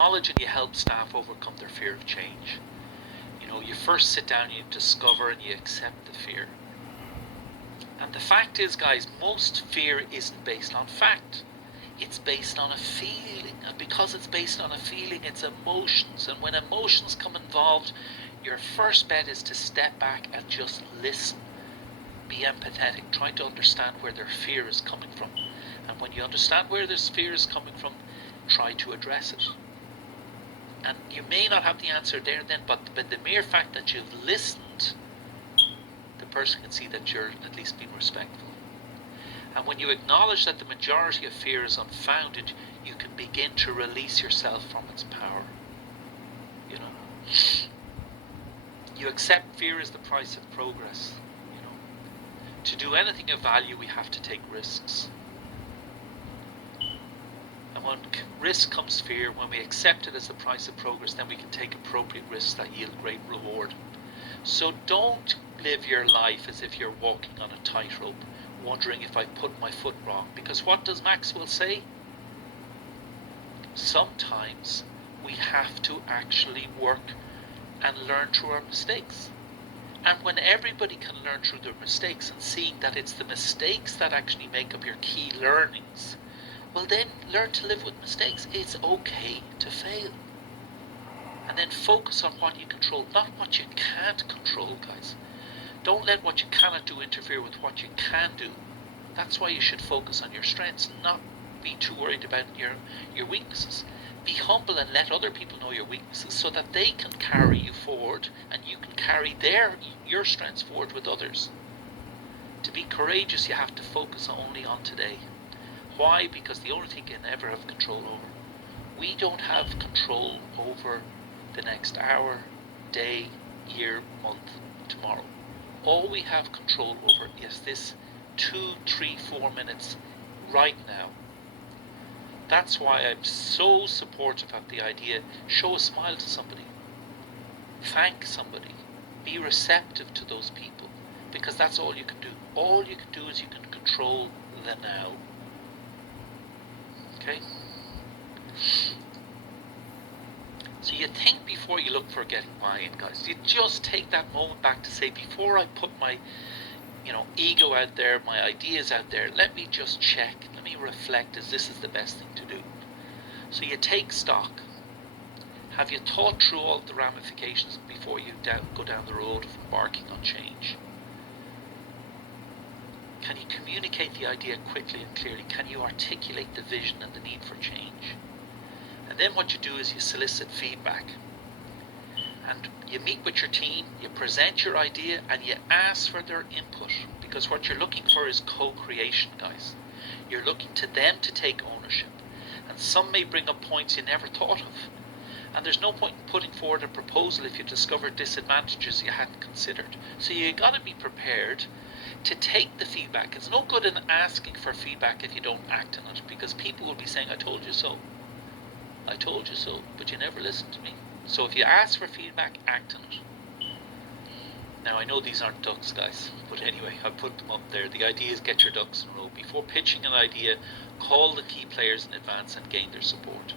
Knowledge and you help staff overcome their fear of change. You first sit down, you discover and you accept the fear. And the fact is, guys, most fear isn't based on fact. It's based on a feeling. And because it's based on a feeling, it's emotions. And when emotions come involved, your first bet is to step back and just listen. Be empathetic. Try to understand where their fear is coming from. And when you understand where this fear is coming from, try to address it. And you may not have the answer there then, but the mere fact that you've listened, the person can see that you're at least being respectful. And when you acknowledge that the majority of fear is unfounded, you can begin to release yourself from its power. You accept fear as the price of progress. To do anything of value, we have to take risks. And when risk comes fear, when we accept it as the price of progress, then we can take appropriate risks that yield great reward. So don't live your life as if you're walking on a tightrope, wondering if I put my foot wrong. Because what does Maxwell say? Sometimes we have to actually work and learn through our mistakes. And when everybody can learn through their mistakes and seeing that it's the mistakes that actually make up your key learnings, well then learn to live with mistakes. It's okay to fail. And then focus on what you control, not what you can't control, guys. Don't let what you cannot do interfere with what you can do. That's why you should focus on your strengths, not be too worried about your weaknesses. Be humble and let other people know your weaknesses so that they can carry you forward and you can carry your strengths forward with others. To be courageous, you have to focus only on today. Why? Because the only thing you can ever have control over. We don't have control over the next hour, day, year, month, tomorrow. All we have control over is this 2, 3, 4 minutes right now. That's why I'm so supportive of the idea, show a smile to somebody. Thank somebody. Be receptive to those people. Because that's all you can do. All you can do is you can control the now. Okay? So you think before you look for getting buy-in, guys. You just take that moment back to say, before I put my ego out there, my ideas out there, let me just check, let me reflect, is this the best thing to do? So you take stock. Have you thought through all the ramifications before you go down the road of embarking on change? Can you communicate the idea quickly and clearly? Can you articulate the vision and the need for change? And then what you do is you solicit feedback. And you meet with your team, you present your idea, and you ask for their input. Because what you're looking for is co-creation, guys. You're looking to them to take ownership. And some may bring up points you never thought of. And there's no point in putting forward a proposal if you discover disadvantages you hadn't considered. So you got to be prepared to take the feedback. It's no good in asking for feedback if you don't act on it, because people will be saying, I told you so. I told you so, but you never listened to me. So if you ask for feedback, act on it. Now I know these aren't ducks, guys, but anyway, I put them up there. The idea is get your ducks in a row. Before pitching an idea, call the key players in advance and gain their support.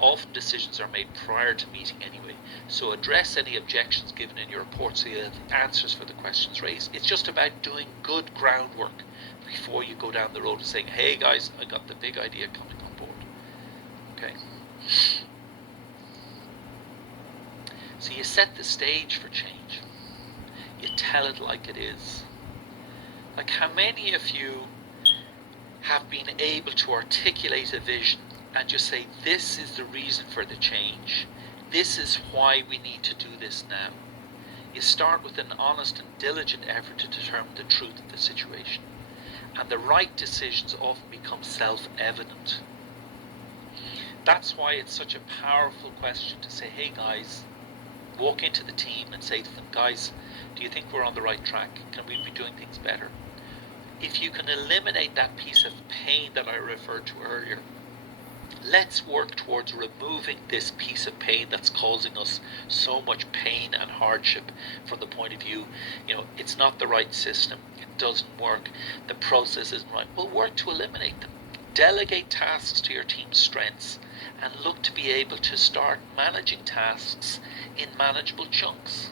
Often decisions are made prior to meeting anyway, so address any objections given in your report so you have answers for the questions raised. It's just about doing good groundwork before you go down the road and saying, hey guys, I got the big idea coming on board. Okay. So you set the stage for change. You tell it like it is. Like, how many of you have been able to articulate a vision and just say, this is the reason for the change. This is why we need to do this now. You start with an honest and diligent effort to determine the truth of the situation. And the right decisions often become self-evident. That's why it's such a powerful question to say, hey guys, walk into the team and say to them, guys, do you think we're on the right track? Can we be doing things better? If you can eliminate that piece of pain that I referred to earlier, let's work towards removing this piece of pain that's causing us so much pain and hardship from the point of view, it's not the right system, it doesn't work, the process isn't right. We'll work to eliminate them. delegate tasks to your team's strengths, and look to be able to start managing tasks in manageable chunks.